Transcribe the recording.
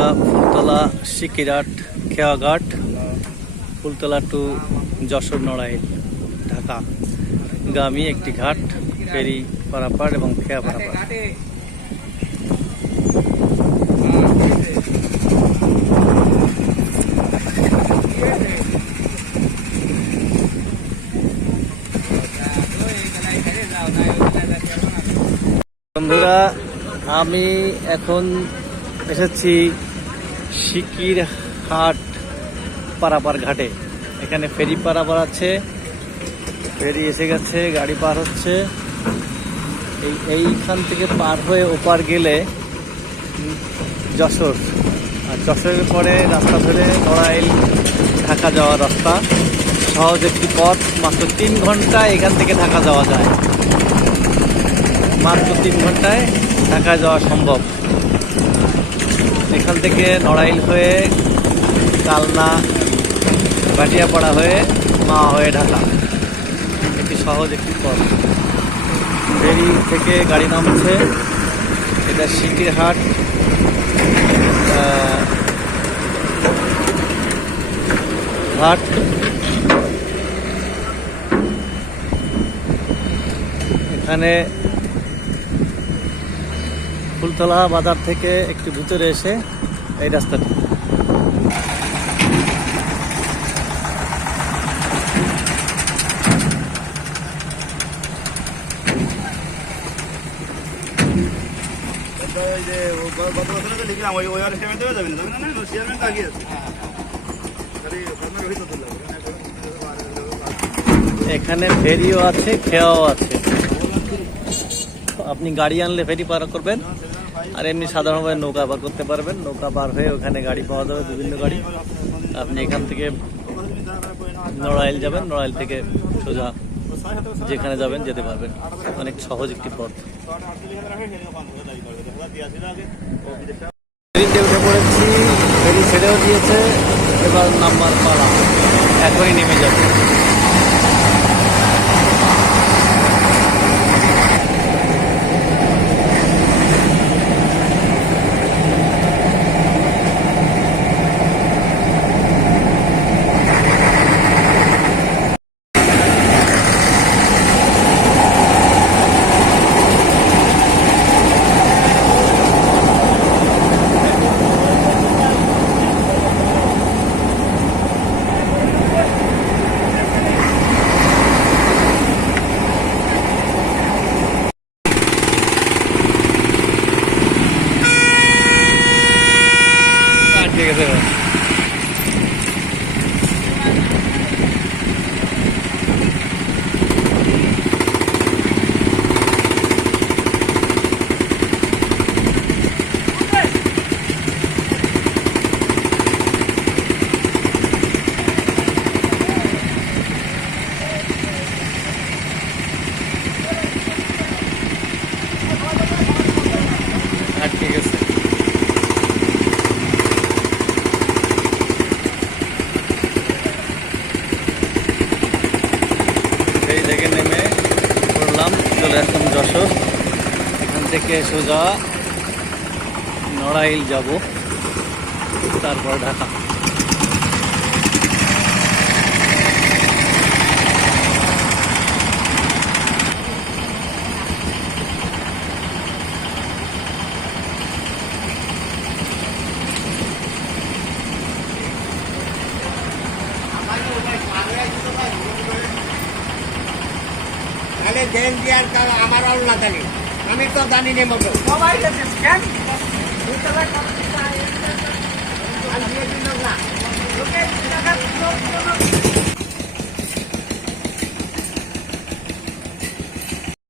ফুলতলা সিকিরাট খেয়াঘাট, ফুলতলা টু যশোর নড়াইল, ঢাকা। গামী একটি ঘাট, ফেরি পারাপার এবং খেয়া পারাপার। বন্ধুরা, আমি এখন এসেছি সিকির হাট পারাপার ঘাটে। এখানে ফেরি পারাপার আছে। ফেরি এসে গেছে, গাড়ি পার হচ্ছে। এই, এইখান থেকে পার হয়ে ওপার গেলে যশোর। আর যশোরের পরে রাস্তা ধরে নড়াইল ঢাকা যাওয়ার রাস্তা। সহজ একটি পথ, মাত্র তিন ঘণ্টা এখান থেকে ঢাকা যাওয়া যায়। মাত্র তিন ঘন্টায় ঢাকায় যাওয়া সম্ভব। এখান থেকে নড়াইল হয়ে কালনা ভাটিয়াপাড়া হয়ে মা হয়ে ঢাকা। একটি সহজ একটি পথ। ফেরি থেকে গাড়ি নামছে। এটা সিকিরহাট ঘাট এখানে ফুলতলা বাজার থেকে একটু ভিতরে এসে এই রাস্তাটি। এখানে ফেরিও আছে খেয়াও আছে। আপনি গাড়ি আনলে ফেরি পার করবেন, আর এমনি সাধারণভাবে নৌকা পার করতে পারবেন। নৌকা পার হয়ে ওখানে গাড়ি পাওয়া যাবে, বিভিন্ন গাড়ি। আপনি এখান থেকে নড়াইল যাবেন, নড়াইল থেকে সোজা যেখানে যাবেন যেতে পারবেন। অনেক সহজ একটি পথ। পড়েছি, ফেরি ছেড়েও দিয়েছে, এবার নাম্বার পালা। এখনই নেমে যাবে হ্যাঁ, ঠিক আছে এবার। হ্যাঁ, গেছে। এই থেকে নেমে করলাম চলে আসলাম যশোর। এখান থেকে সোজা নড়াইল যাব তারপর ঢাকা। তাহলে জেল দেওয়ার কারণ আমার আল্লাহ জানি আমি তো জানি নে আমি